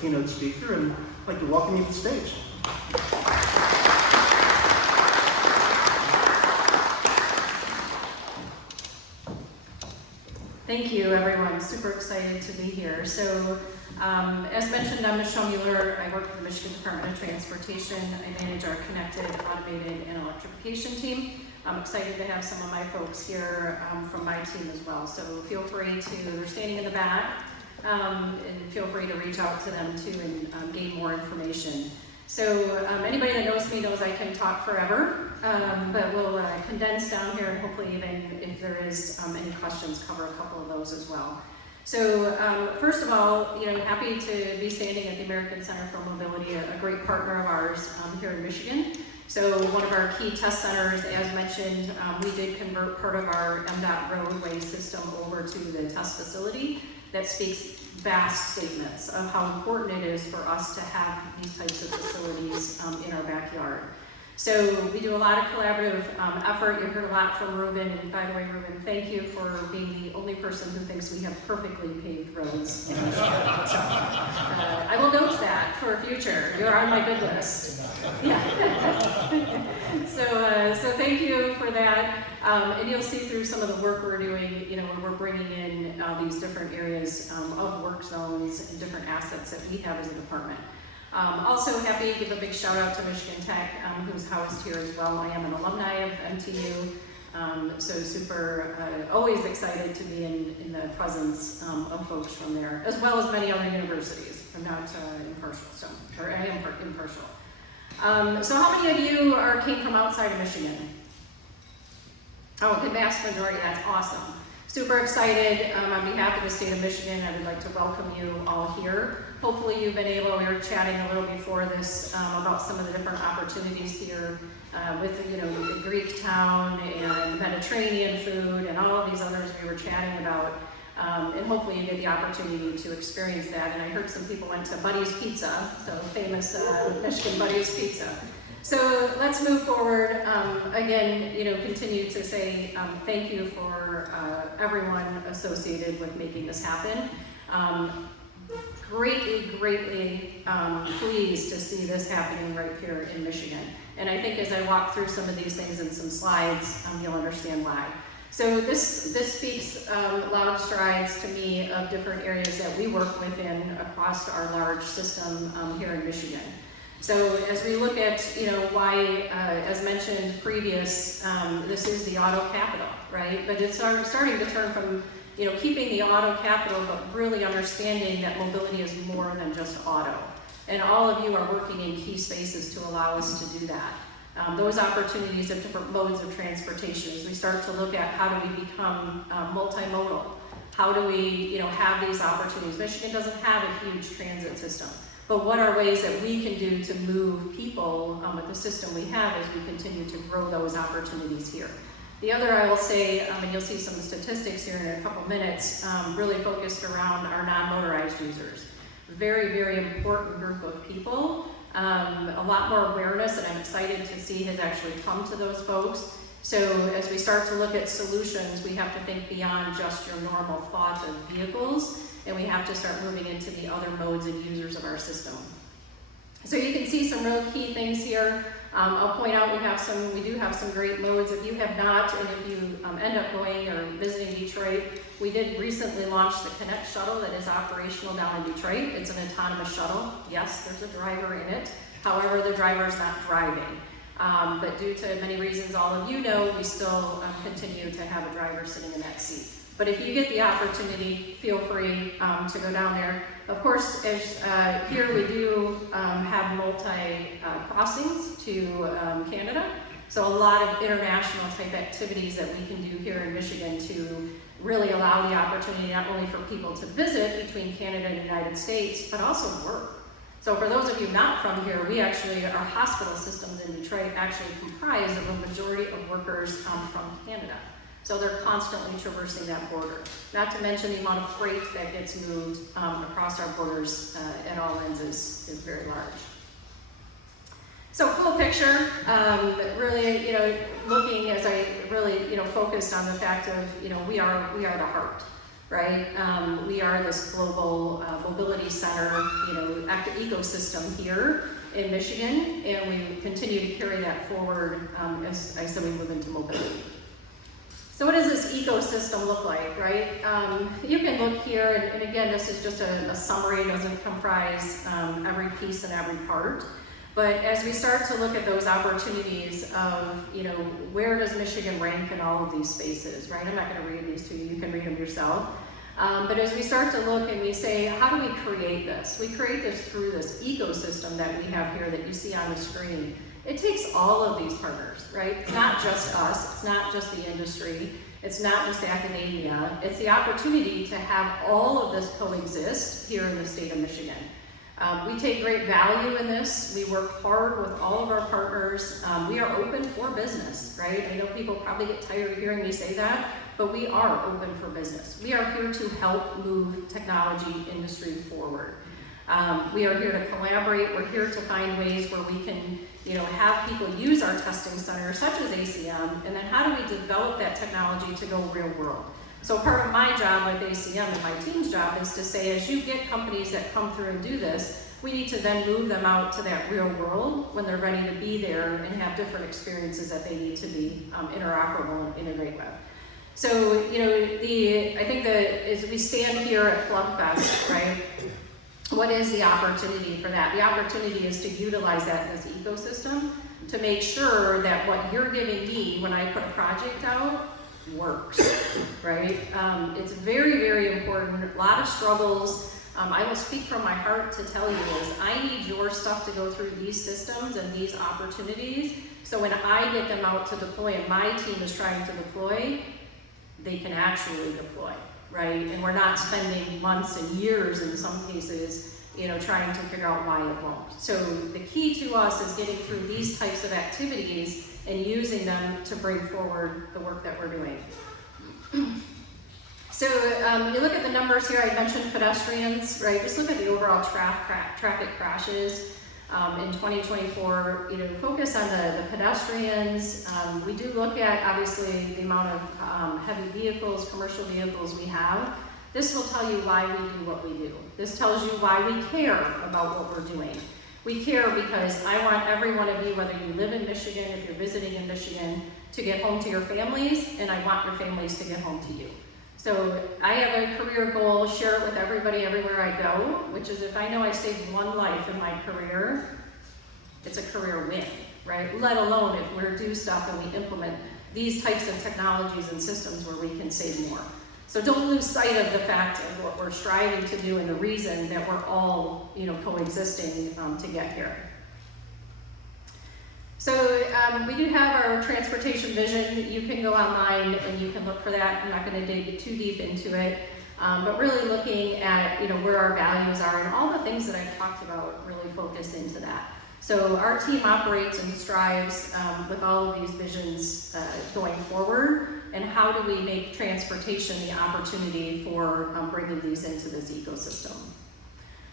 Keynote speaker, and I'd like to welcome you to the stage. Thank you, everyone. Super excited to be here. So, as mentioned, I'm Michele Mueller. I work for the Michigan Department of Transportation. I manage our connected, automated, and electrification team. I'm excited to have some of my folks here from my team as well. So feel free to, they're standing in the back, and feel free to reach out to them too and gain more information. So anybody that knows me knows I can talk forever, but we'll condense down here and hopefully even if there is any questions, cover a couple of those as well. So first of all, happy to be standing at the American Center for Mobility, a great partner of ours here in Michigan. So one of our key test centers, as mentioned, we did convert part of our MDOT roadway system over to the test facility. That speaks vast statements of how important it is for us to have these types of facilities in our backyard. So we do a lot of collaborative effort. You heard a lot from Ruben, and by the way, Ruben, thank you for being the only person who thinks we have perfectly paved roads in Michigan. So, I will note that for future. You're on my good list. Yeah. So thank you for that. And you'll see through some of the work we're doing, when we're bringing in these different areas of work zones and different assets that we have as a department. Also happy to give a big shout out to Michigan Tech, who's housed here as well. I am an alumni of MTU, so super, always excited to be in the presence of folks from there, as well as many other universities. I'm not impartial, or I am impartial. So how many of you came from outside of Michigan? Oh, the vast majority, that's awesome. Super excited on behalf of the state of Michigan. I would like to welcome you all here. Hopefully you've been able, we were chatting a little before this about some of the different opportunities here with the Greek town and Mediterranean food and all of these others we were chatting about. And hopefully you get the opportunity to experience that. And I heard some people went to Buddy's Pizza, so famous Michigan Buddy's Pizza. So let's move forward. Again, continue to say thank you for everyone associated with making this happen. Greatly pleased to see this happening right here in Michigan. And I think as I walk through some of these things in some slides, you'll understand why. So this speaks loud strides to me of different areas that we work within across our large system here in Michigan. So as we look at, why, as mentioned previous, this is the auto capital, right? But it's starting to turn from, keeping the auto capital, but really understanding that mobility is more than just auto. And all of you are working in key spaces to allow us to do that. Those opportunities of different modes of transportation, as we start to look at how do we become multimodal, how do we, have these opportunities. Michigan doesn't have a huge transit system. But what are ways that we can do to move people with the system we have as we continue to grow those opportunities here? The other I will say, and you'll see some statistics here in a couple minutes, really focused around our non-motorized users. Very, very important group of people. A lot more awareness, and I'm excited to see has actually come to those folks. So as we start to look at solutions, we have to think beyond just your normal thought of vehicles, and we have to start moving into the other modes and users of our system. So you can see some real key things here. I'll point out we do have some great modes. If you have not, and if you end up going or visiting Detroit, we did recently launch the Connect shuttle that is operational down in Detroit. It's an autonomous shuttle. Yes, there's a driver in it. However, the driver is not driving. But due to many reasons all of you know, we still continue to have a driver sitting in that seat. But if you get the opportunity, feel free to go down there. Of course, as here we do have multi-crossings to Canada. So a lot of international type activities that we can do here in Michigan to really allow the opportunity not only for people to visit between Canada and the United States, but also work. So for those of you not from here, our hospital systems in Detroit actually comprise of a majority of workers from Canada. So they're constantly traversing that border. Not to mention the amount of freight that gets moved across our borders at all ends is very large. So cool picture, really, looking as I really, focused on the fact of, we are the heart. right? We are this global mobility center, ecosystem here in Michigan, and we continue to carry that forward as I said, we move into mobility. So what does this ecosystem look like, right? You can look here, and again, this is just a summary, it doesn't comprise every piece and every part. But as we start to look at those opportunities of, where does Michigan rank in all of these spaces, right? I'm not gonna read these to you, you can read them yourself. But as we start to look and we say, how do we create this? We create this through this ecosystem that we have here that you see on the screen. It takes all of these partners, right? It's not just us, it's not just the industry, it's not just academia, it's the opportunity to have all of this coexist here in the state of Michigan. We take great value in this. We work hard with all of our partners. We are open for business, right? I know people probably get tired of hearing me say that, but we are open for business. We are here to help move technology industry forward. We are here to collaborate. We're here to find ways where we can, have people use our testing center, such as ACM, and then how do we develop that technology to go real world? So part of my job with ACM and my team's job is to say, as you get companies that come through and do this, we need to then move them out to that real world when they're ready to be there and have different experiences that they need to be interoperable and integrate with. So, I think that as we stand here at Plugfest, right, what is the opportunity for that? The opportunity is to utilize that in this ecosystem to make sure that what you're giving me when I put a project out works, right? It's very, very important. A lot of struggles. I will speak from my heart to tell you is I need your stuff to go through these systems and these opportunities. So when I get them out to deploy and my team is trying to deploy, they can actually deploy, right? And we're not spending months and years in some cases, trying to figure out why it won't. So the key to us is getting through these types of activities and using them to bring forward the work that we're doing. So you look at the numbers here, I mentioned pedestrians, right? Just look at the overall traffic crashes in 2024, focus on the pedestrians. We do look at, obviously, the amount of heavy vehicles, commercial vehicles we have. This will tell you why we do what we do. This tells you why we care about what we're doing. We care because I want every one of you, whether you live in Michigan, if you're visiting in Michigan, to get home to your families, and I want your families to get home to you. So I have a career goal, share it with everybody everywhere I go, which is if I know I saved one life in my career, it's a career win, right? Let alone if we do stuff and we implement these types of technologies and systems where we can save more. So don't lose sight of the fact of what we're striving to do and the reason that we're all, coexisting to get here. So we do have our transportation vision. You can go online and you can look for that. I'm not going to dig too deep into it, but really looking at where our values are and all the things that I've talked about really focus into that. So our team operates and strives with all of these visions going forward. And how do we make transportation the opportunity for bringing these into this ecosystem?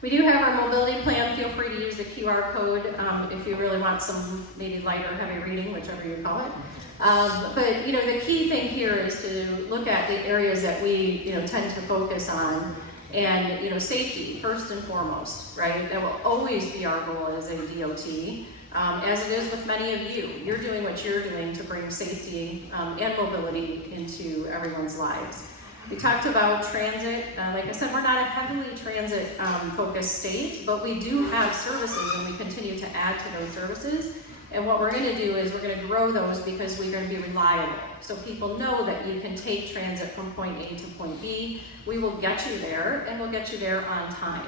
We do have our mobility plan. Feel free to use the QR code if you really want some maybe light or heavy reading, whichever you call it. But the key thing here is to look at the areas that we tend to focus on, and safety first and foremost, right? That will always be our goal as a DOT. As it is with many of you. You're doing what you're doing to bring safety and mobility into everyone's lives. We talked about transit. Like I said, we're not a heavily transit-focused state, but we do have services and we continue to add to those services. And what we're going to do is we're going to grow those because we're going to be reliable. So people know that you can take transit from point A to point B. We will get you there, and we'll get you there on time.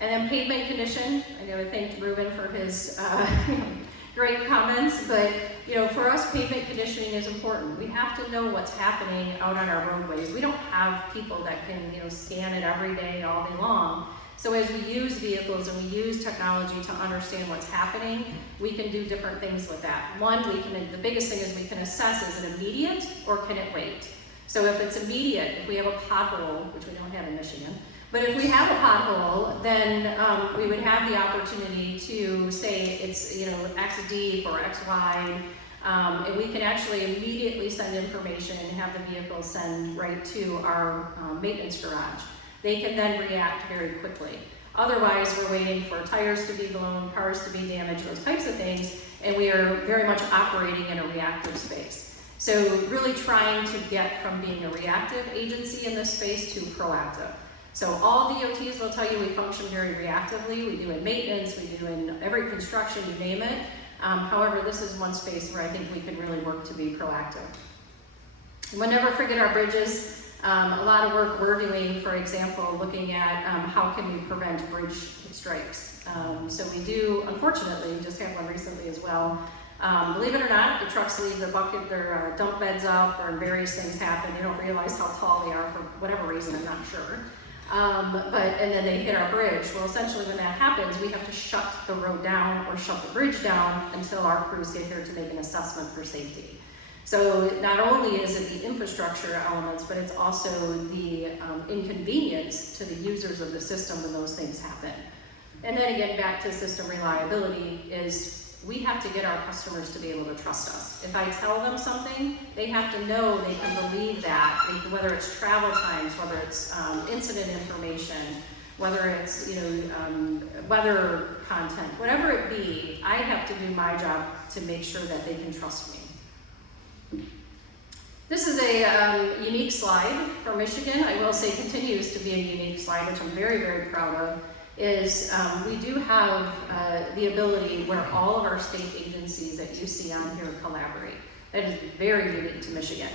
And then pavement condition, I gotta thank Ruben for his great comments, but for us, pavement conditioning is important. We have to know what's happening out on our roadways. We don't have people that can scan it every day, all day long. So as we use vehicles and we use technology to understand what's happening, we can do different things with that. One, the biggest thing is we can assess, is it immediate or can it wait? So if it's immediate, if we have a pothole, which we don't have in Michigan, but if we have a pothole, then we would have the opportunity to say it's X deep or X wide, And we can actually immediately send information and have the vehicle send right to our maintenance garage. They can then react very quickly. Otherwise, we're waiting for tires to be blown, cars to be damaged, those types of things, and we are very much operating in a reactive space. So really trying to get from being a reactive agency in this space to proactive. So all DOTs will tell you we function very reactively. We do in maintenance, we do in every construction, you name it. However, this is one space where I think we can really work to be proactive. We'll never forget our bridges. A lot of work we're doing, for example, looking at how can we prevent bridge strikes. So we do, unfortunately, just had one recently as well. Believe it or not, the trucks leave their dump beds up, or various things happen. They don't realize how tall they are for whatever reason, I'm not sure. And then they hit our bridge. Well, essentially when that happens, we have to shut the road down or shut the bridge down until our crews get here to make an assessment for safety. So not only is it the infrastructure elements, but it's also the inconvenience to the users of the system when those things happen. And then again, back to system reliability, is we have to get our customers to be able to trust us. If I tell them something, they have to know they can believe that, whether it's travel times, whether it's incident information, whether it's weather content, whatever it be, I have to do my job to make sure that they can trust me. This is a unique slide for Michigan. I will say continues to be a unique slide, which I'm very, very proud of, is we do have the ability where all of our state agencies that you see on here collaborate. That is very unique to Michigan.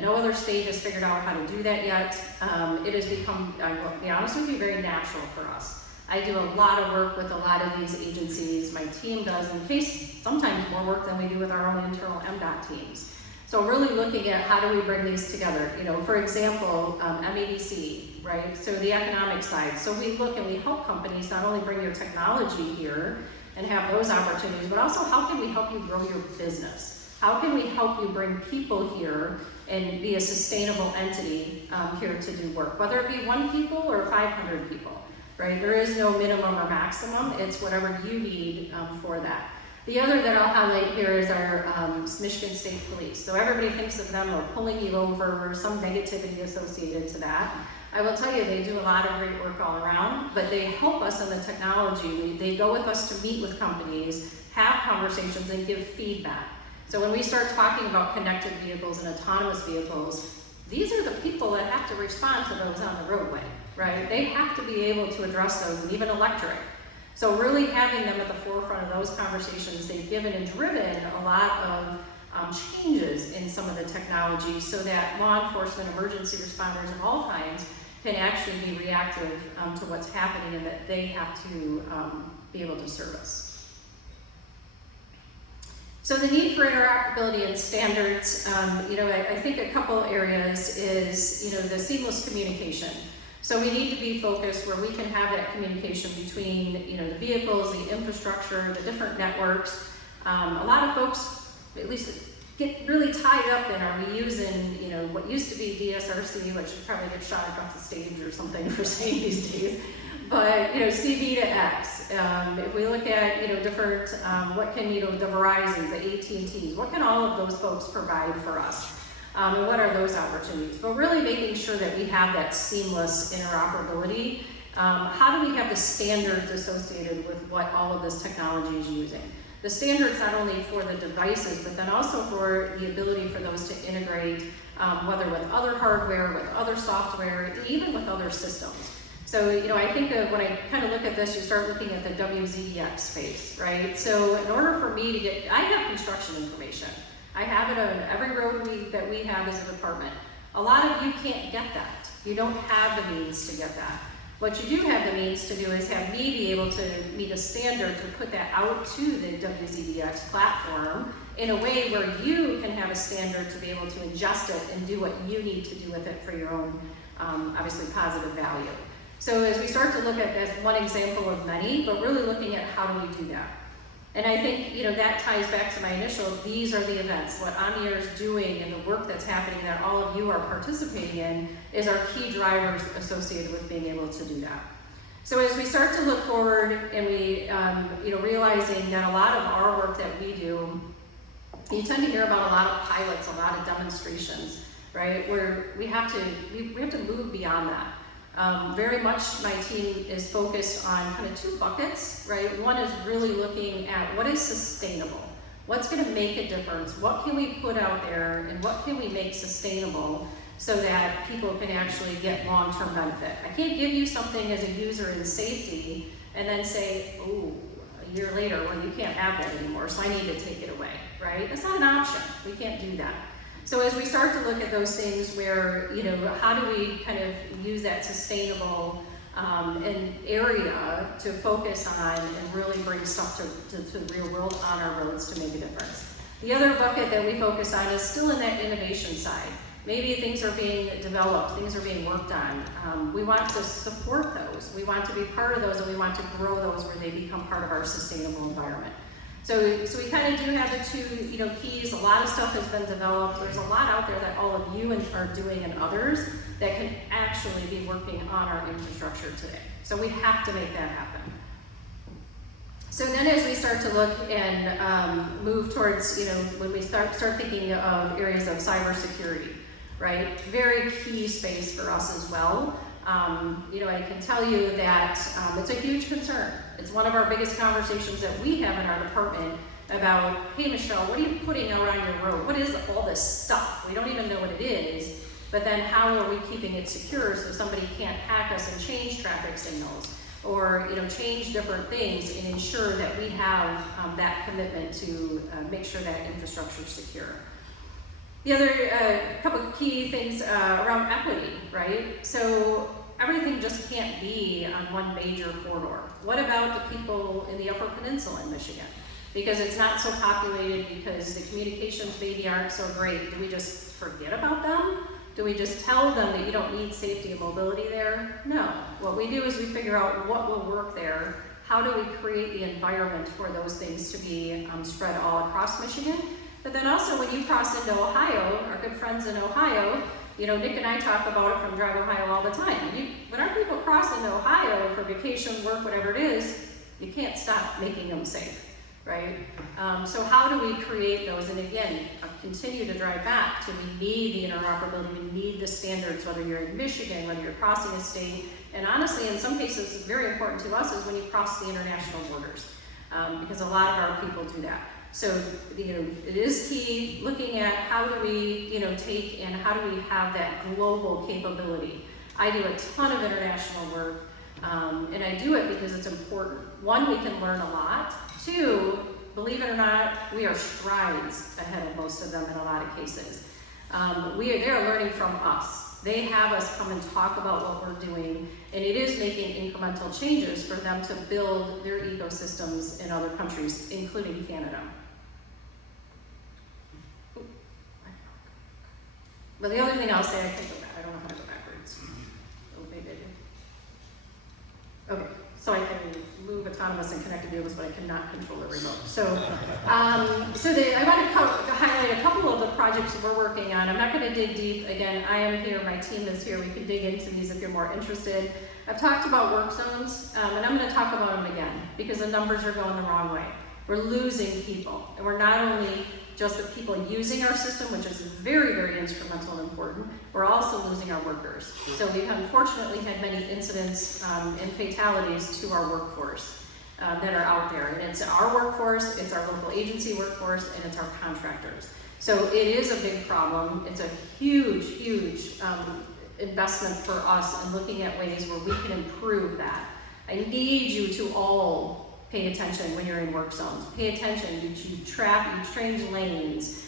No other state has figured out how to do that yet. It has become, I will be honest with you, very natural for us. I do a lot of work with a lot of these agencies. My team does, in case sometimes more work than we do with our own internal MDOT teams. So really looking at how do we bring these together. For example, MEDC, right? So the economic side. So we look and we help companies not only bring your technology here and have those opportunities, but also how can we help you grow your business? How can we help you bring people here and be a sustainable entity here to do work? Whether it be 1 people or 500 people, right? There is no minimum or maximum. It's whatever you need for that. The other that I'll highlight here is our Michigan State Police. So everybody thinks of them of pulling you over, or some negativity associated to that. I will tell you, they do a lot of great work all around, but they help us in the technology. They go with us to meet with companies, have conversations, and give feedback. So when we start talking about connected vehicles and autonomous vehicles, these are the people that have to respond to those on the roadway, right? They have to be able to address those, and even electric. So really having them at the forefront of those conversations, they've given and driven a lot of changes in some of the technology so that law enforcement, emergency responders of all kinds can actually be reactive to what's happening, and that they have to be able to service. So the need for interoperability and standards, I think a couple areas is, the seamless communication. So we need to be focused where we can have that communication between, the vehicles, the infrastructure, the different networks. A lot of folks, at least, get really tied up in, are we using, what used to be DSRC, which probably get shot across the stage or something for saying these days, but, CV to X. If we look at, different, what can, the Verizons, the AT&Ts, what can all of those folks provide for us? And what are those opportunities? But really making sure that we have that seamless interoperability. How do we have the standards associated with what all of this technology is using? The standards not only for the devices, but then also for the ability for those to integrate, whether with other hardware, with other software, even with other systems. So, I think when I kind of look at this, you start looking at the WZDX space, right? So in order for me to get, I have construction information. I have it on every road that we have as a department. A lot of you can't get that. You don't have the means to get that. What you do have the means to do is have me be able to meet a standard to put that out to the WZDX platform in a way where you can have a standard to be able to ingest it and do what you need to do with it for your own, obviously, positive value. So as we start to look at this, one example of many, but really looking at how do we do that. And I think, that ties back to my initial, these are the events. What OmniAir is doing and the work that's happening that all of you are participating in is our key drivers associated with being able to do that. So as we start to look forward and we, realizing that a lot of our work that we do you tend to hear about a lot of pilots, a lot of demonstrations, right? Where we have to move beyond that. Very much my team is focused on kind of two buckets, right? One is really looking at what is sustainable. What's gonna make a difference? What can we put out there and what can we make sustainable so that people can actually get long-term benefit? I can't give you something as a user in safety and then say, oh, a year later, well, you can't have that anymore, so I need to take it away, right? That's not an option. We can't do that. So as we start to look at those things where, you know, how do we kind of use that sustainable an area to focus on and really bring stuff to the real world on our roads to make a difference. The other bucket that we focus on is still in that innovation side. Maybe things are being developed, things are being worked on. We want to support those. We want to be part of those, and we want to grow those where they become part of our sustainable environment. So we kind of do have the two, you know, keys. A lot of stuff has been developed. There's a lot out there that all of you are doing and others that can actually be working on our infrastructure today. So we have to make that happen. So then as we start to look and move towards, you know, when we start thinking of areas of cybersecurity, right? Very key space for us as well. You know, I can tell you that it's a huge concern. It's one of our biggest conversations that we have in our department about, hey Michelle, what are you putting out on your road? What is all this stuff? We don't even know what it is, but then how are we keeping it secure so somebody can't hack us and change traffic signals or, you know, change different things and ensure that we have that commitment to make sure that infrastructure is secure. The other couple of key things around equity, right? So everything just can't be on one major corridor. What about the people in the Upper Peninsula in Michigan? Because it's not so populated, because the communications maybe aren't so great. Do we just forget about them? Do we just tell them that you don't need safety and mobility there? No. What we do is we figure out what will work there. How do we create the environment for those things to be spread all across Michigan? But then also when you cross into Ohio, our good friends in Ohio, you know, Nick and I talk about it from Drive Ohio all the time. When our people cross into Ohio for vacation, work, whatever it is, you can't stop making them safe, right? So how do we create those? And again, continue to drive back to we need the interoperability, we need the standards, whether you're in Michigan, whether you're crossing a state, and honestly, in some cases, very important to us is when you cross the international borders, because a lot of our people do that. So, you know, it is key looking at how do we, you know, take and how do we have that global capability. I do a ton of international work, and I do it because it's important. One, we can learn a lot. Two, believe it or not, we are strides ahead of most of them in a lot of cases. They are learning from us. They have us come and talk about what we're doing, and it is making incremental changes for them to build their ecosystems in other countries, including Canada. But the other thing I'll say, I can't go back. I don't know how to go backwards. Oh, maybe I do. Okay, so I can move autonomous and connected vehicles, but I cannot control the remote. So, I want to highlight a couple of the projects we're working on. I'm not going to dig deep. Again, I am here. My team is here. We can dig into these if you're more interested. I've talked about work zones, and I'm going to talk about them again because the numbers are going the wrong way. We're losing people, and we're not only just the people using our system, which is very, very instrumental and important, we're also losing our workers. So we've unfortunately had many incidents and fatalities to our workforce that are out there. And it's our workforce, it's our local agency workforce, and it's our contractors. So it is a big problem. It's a huge, huge investment for us in looking at ways where we can improve that. I need you to all pay attention when you're in work zones. Pay attention, you change lanes,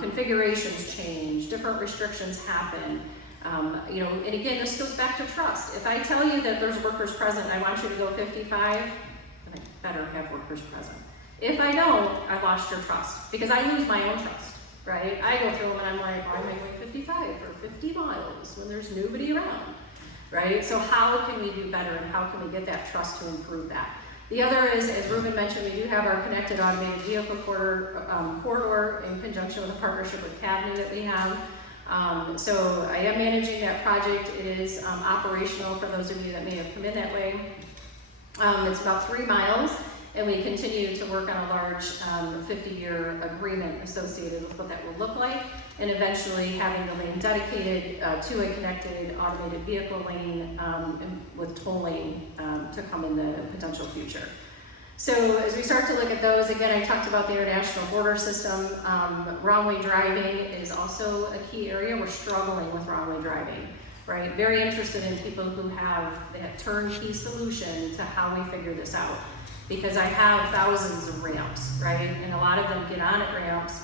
configurations change, different restrictions happen. You know, and again, this goes back to trust. If I tell you that there's workers present and I want you to go 55, then I better have workers present. If I don't, I lost your trust because I lose my own trust, right? I go through and I'm like, why am I going 55 for 50 miles when there's nobody around, right? So how can we do better and how can we get that trust to improve that? The other is, as Ruben mentioned, we do have our connected automated vehicle corridor in conjunction with a partnership with CABNY that we have. So I am managing that project. It is operational for those of you that may have come in that way. It's about 3 miles, And we continue to work on a large 50-year agreement associated with what that will look like, and eventually having the lane dedicated to a connected automated vehicle lane with tolling to come in the potential future. So as we start to look at those, again, I talked about the international border system. Wrong-way driving is also a key area. We're struggling with wrong-way driving, right? Very interested in people who have that turnkey solution to how we figure this out. Because I have thousands of ramps, right? And a lot of them get on at ramps.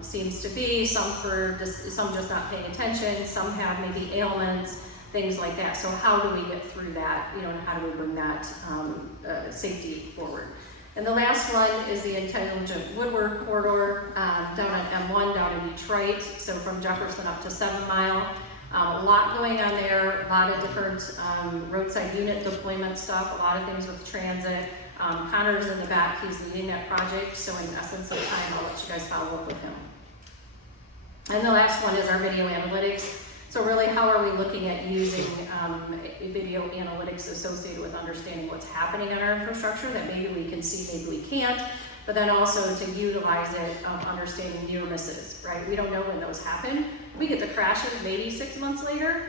Seems to be some just not paying attention, some have maybe ailments, things like that. So how do we get through that? You know, and how do we bring that safety forward? And the last one is the intelligent Woodward corridor down on M1 down in Detroit. So from Jefferson up to 7 Mile. A lot going on there, a lot of different roadside unit deployment stuff, a lot of things with transit. Connor's in the back, he's leading that project, so in essence of time, I'll let you guys follow up with him. And the last one is our video analytics. So really, how are we looking at using video analytics associated with understanding what's happening in our infrastructure that maybe we can see, maybe we can't, but then also to utilize it understanding near misses, right? We don't know when those happen. We get the crashes maybe 6 months later.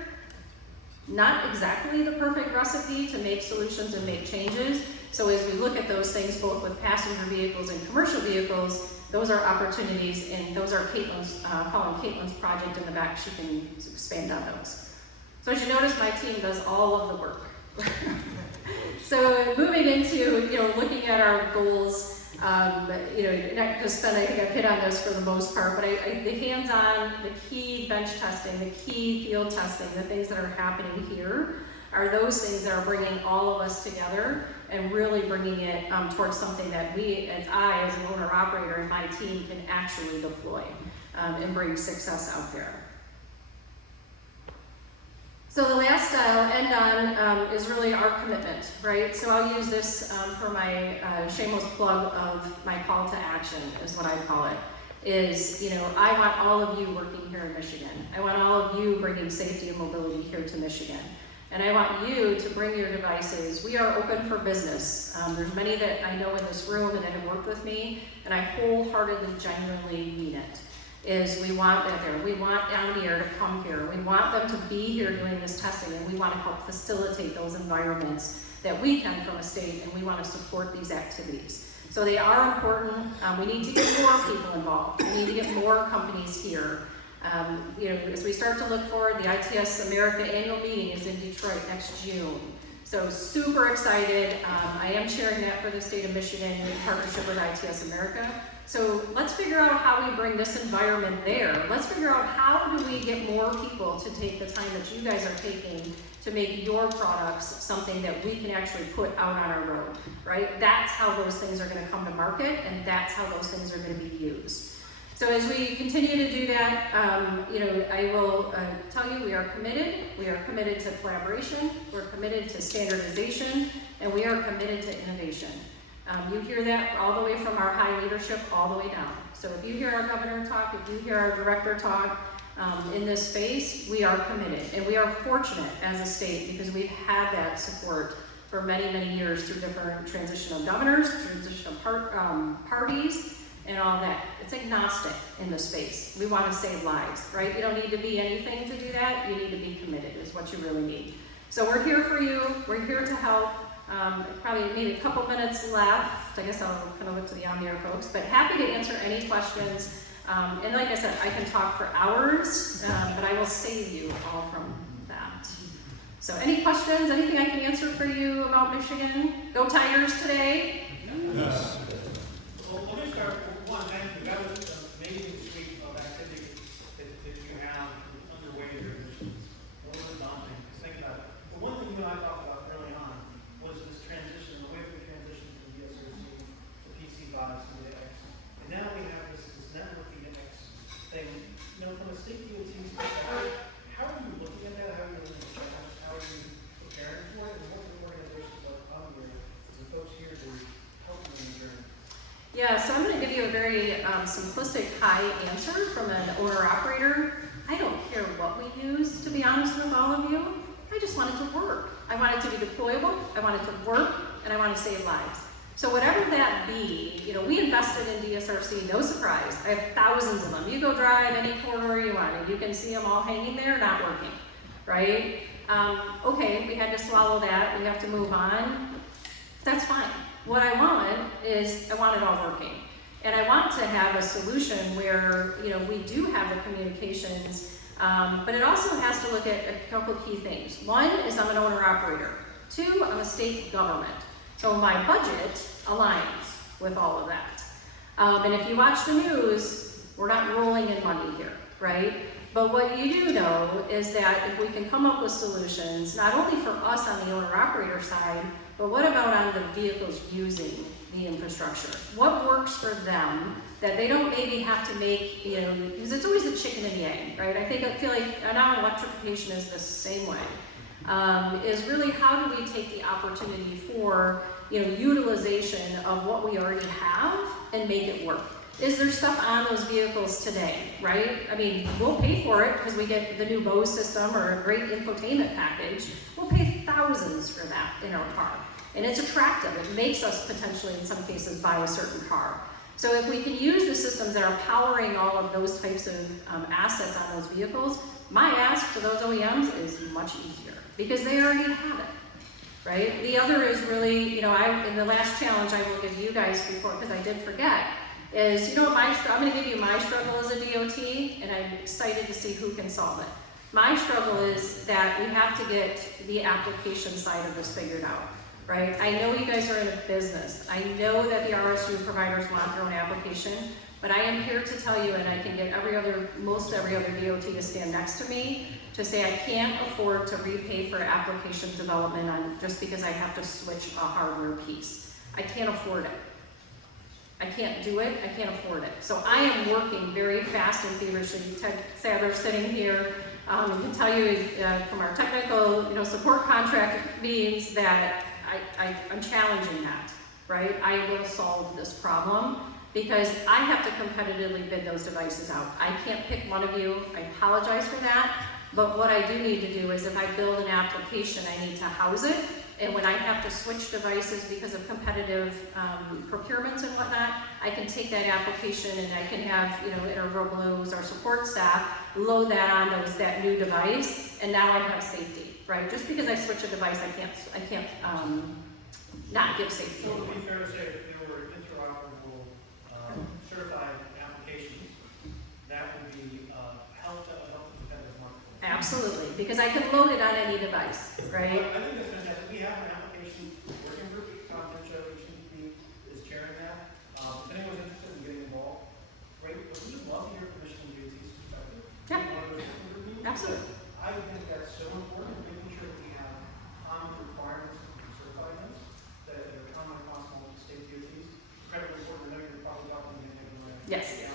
Not exactly the perfect recipe to make solutions and make changes. So as we look at those things, both with passenger vehicles and commercial vehicles, those are opportunities, and those are Caitlin's, following Caitlin's project in the back. She can expand on those. So as you notice, my team does all of the work. So moving into, looking at our goals, not just spend, I think I've hit on this for the most part, but the hands-on, the key bench testing, the key field testing, the things that are happening here are those things that are bringing all of us together and really bringing it towards something that as an owner-operator, and my team can actually deploy and bring success out there. So the last I'll end on is really our commitment, right? So I'll use this for my shameless plug of my call to action, is what I call it. I want all of you working here in Michigan. I want all of you bringing safety and mobility here to Michigan. And I want you to bring your devices. We are open for business. There's many that I know in this room and that have worked with me, and I wholeheartedly, genuinely mean it. We want that there. We want OmniAir to come here. We want them to be here doing this testing, and we want to help facilitate those environments that we can from a state, and we want to support these activities. So they are important. We need to get more people involved. We need to get more companies here. As we start to look forward, the ITS America annual meeting is in Detroit next June. So super excited. I am chairing that for the state of Michigan in partnership with ITS America. So let's figure out how we bring this environment there. Let's figure out how do we get more people to take the time that you guys are taking to make your products something that we can actually put out on our road, right? That's how those things are going to come to market, and that's how those things are going to be used. So as we continue to do that, I will tell you we are committed. We are committed to collaboration. We're committed to standardization, and we are committed to innovation. You hear that all the way from our high leadership all the way down. So if you hear our governor talk, if you hear our director talk in this space, we are committed. And we are fortunate as a state because we've had that support for many, many years through different transition of governors, transition of parties, and all that. It's agnostic in the space. We want to save lives, right? You don't need to be anything to do that. You need to be committed is what you really need. So we're here for you. We're here to help. Probably maybe a couple minutes left. I guess I'll kind of look to the OmniAir folks, but happy to answer any questions. And like I said, I can talk for hours, but I will save you all from that. So any questions, anything I can answer for you about Michigan? Go Tigers today. Yes. Well, let me start with one. That was an amazing suite of activities that you have underway here in Michigan. A little bit daunting. Think about it. The one thing you and I talked about early on was this transition, the way we transitioned from DSRC to PC5 to the X. And now we have this networking X thing. From a state DOT perspective, how are you looking at that? How are you looking at that? How are you preparing for it? And what are the organizations like OmniAir, the folks here to help you in the journey? Yeah, so I'm going to give you a very simplistic high answer from an owner-operator. I don't care what we use, to be honest with all of you. I just want it to work. I want it to be deployable, I want it to work, and I want to save lives. So whatever that be, we invested in DSRC, no surprise. I have thousands of them. You go drive any corridor you want, and you can see them all hanging there, not working, right? Okay, we had to swallow that. We have to move on. That's fine. What I want is, I want it all working. And I want to have a solution where, we do have the communications, but it also has to look at a couple key things. One is I'm an owner-operator. Two, I'm a state government. So my budget aligns with all of that. And if you watch the news, we're not rolling in money here, right? But what you do know is that if we can come up with solutions, not only for us on the owner-operator side, but what about on the vehicles using the infrastructure? What works for them that they don't maybe have to make, because it's always the chicken and the egg, right? I feel like now electrification is the same way. Is really how do we take the opportunity for, utilization of what we already have and make it work? Is there stuff on those vehicles today, right? I mean, we'll pay for it because we get the new Bose system or a great infotainment package. We'll pay thousands for that in our car. And it's attractive. It makes us potentially, in some cases, buy a certain car. So if we can use the systems that are powering all of those types of assets on those vehicles, my ask to those OEMs is much easier because they already have it, right? The other is really, in the last challenge I will give you guys before, because I did forget, is, I'm going to give you my struggle as a DOT, and I'm excited to see who can solve it. My struggle is that we have to get the application side of this figured out, right? I know you guys are in a business. I know that the RSU providers want their own application, but I am here to tell you, and I can get most every other DOT to stand next to me, to say I can't afford to repay for application development just because I have to switch a hardware piece. I can't afford it. I can't do it, I can't afford it. So I am working very fast and feverishly. Ted Sadler sitting here can tell you from our technical support contract means that I'm challenging that, right? I will solve this problem because I have to competitively bid those devices out. I can't pick one of you, I apologize for that, but what I do need to do is if I build an application, I need to house it. And when I have to switch devices because of competitive procurements and whatnot, I can take that application and I can have, Interroblo's, our support staff, load that on that new device, and now I have safety, right? Just because I switch a device, I can't not give safety. So it would be fair to say if there were interoperable certified applications, that would be help the competitive market. Absolutely, because I can load it on any device, right? I think that's fantastic. We have an application working group, HTTP is chairing that. If anyone's interested in getting involved, great. But we'd love to hear from Michigan DOT's perspective. Yeah. One of those working group meetings. Absolutely. I think that's so important, making sure that we have common requirements and certified ones that are common across all the state DOTs. Incredibly important. I know you're probably talking to me. Yes.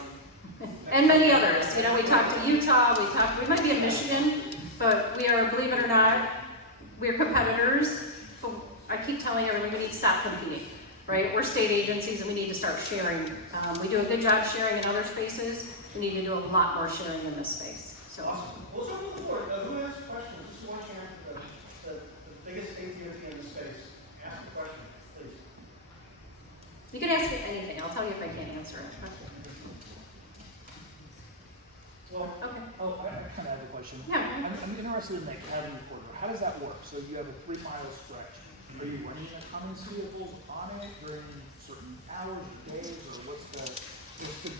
And many others. We talked to Utah, we might be in Michigan, but we are, believe it or not, we're competitors. But I keep telling everyone we need to stop competing, right? We're state agencies and we need to start sharing. We do a good job sharing in other spaces. We need to do a lot more sharing in this space. So. Awesome. We'll start with the board. Who has questions? Just one chance for the biggest state DOT in the space. Ask a question, please. You can ask me anything. I'll tell you if I can't answer it. Well, Okay. Oh, I kind of have a question. Yeah. I'm interested in that cabin corridor. How does that work? So you have a 3-mile stretch. Are you running autonomous vehicles on it during certain hours or days, or what's the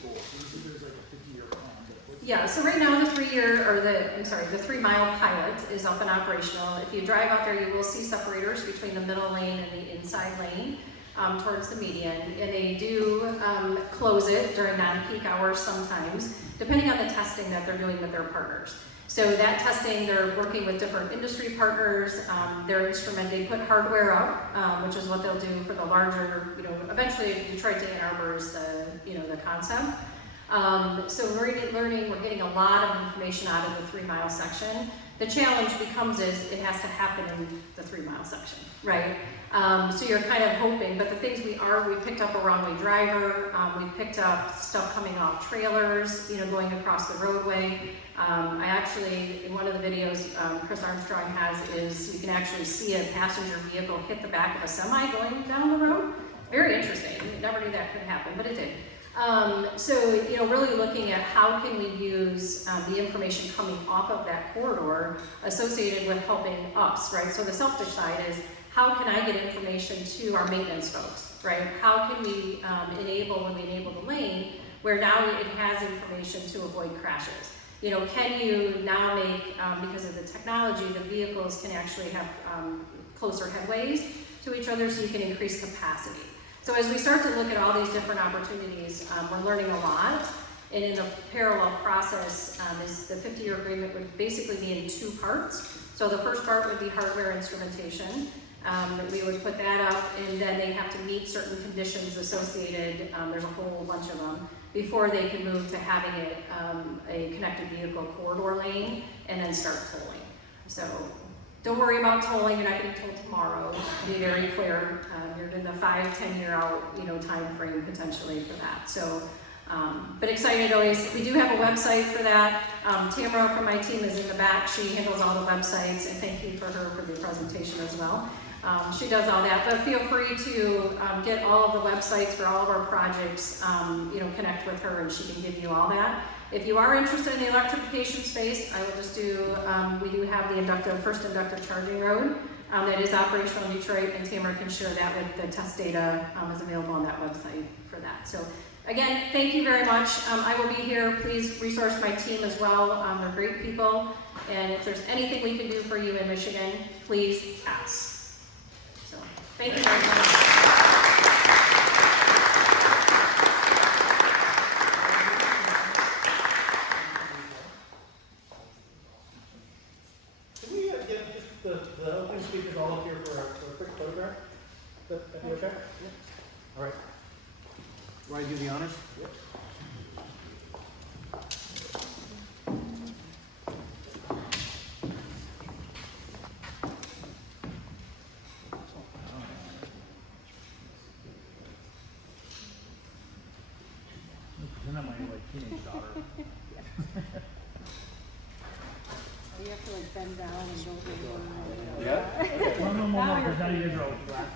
goal? Usually there's like a 50-year plan. Yeah, so right now the 3-mile pilot is up and operational. If you drive out there, you will see separators between the middle lane and the inside lane towards the median. And they do close it during non-peak hours sometimes, depending on the testing that they're doing with their partners. So that testing, they're working with different industry partners. They put hardware up, which is what they'll do for the larger, eventually Detroit to Ann Arbor is the concept. So we're getting a lot of information out of the 3-mile section. The challenge becomes it has to happen in the 3-mile section, right? So you're kind of hoping, but the things we picked up a wrong-way driver, we picked up stuff coming off trailers, going across the roadway. I actually, in one of the videos Chris Armstrong has, is you can actually see a passenger vehicle hit the back of a semi going down the road. Very party that could happen, but it did. So, you know, really looking at how can we use the information coming off of that corridor associated with helping us, right? So the selfish side is, how can I get information to our maintenance folks, right? How can we enable, when we enable the lane, where now it has information to avoid crashes? You know, can you now make, because of the technology, the vehicles can actually have closer headways to each other so you can increase capacity. So as we start to look at all these different opportunities, we're learning a lot. And in the parallel process is the 50-year agreement would basically be in two parts. So the first part would be hardware instrumentation. We would put that up, and then they have to meet certain conditions associated, there's a whole bunch of them, before they can move to having a connected vehicle corridor lane and then start tolling. So don't worry about tolling, you're not getting tolled tomorrow. Be very clear, you're in the 5-10 year out, you know, time frame potentially for that. So, but excited always. We do have a website for that. Tamara from my team is in the back. She handles all the websites, and thank you for her for the presentation as well. She does all that, but feel free to get all of the websites for all of our projects, you know, connect with her and she can give you all that. If you are interested in the electrification space, I will just do, we do have the first inductive charging road that is operational in Detroit, and Tamara can share that with the test data is available on that website for that. So again, thank you very much. I will be here. Please resource my team as well. They're great people, and if there's anything we can do for you in Michigan, please ask. So thank you very much. Can we get just the opening speakers all up here for a quick photograph? That be okay? Yeah. All right. Want to do the honors? Yep. Isn't that my teenage daughter? You have to like bend down and go over. Yeah? Okay. No, because now you guys are all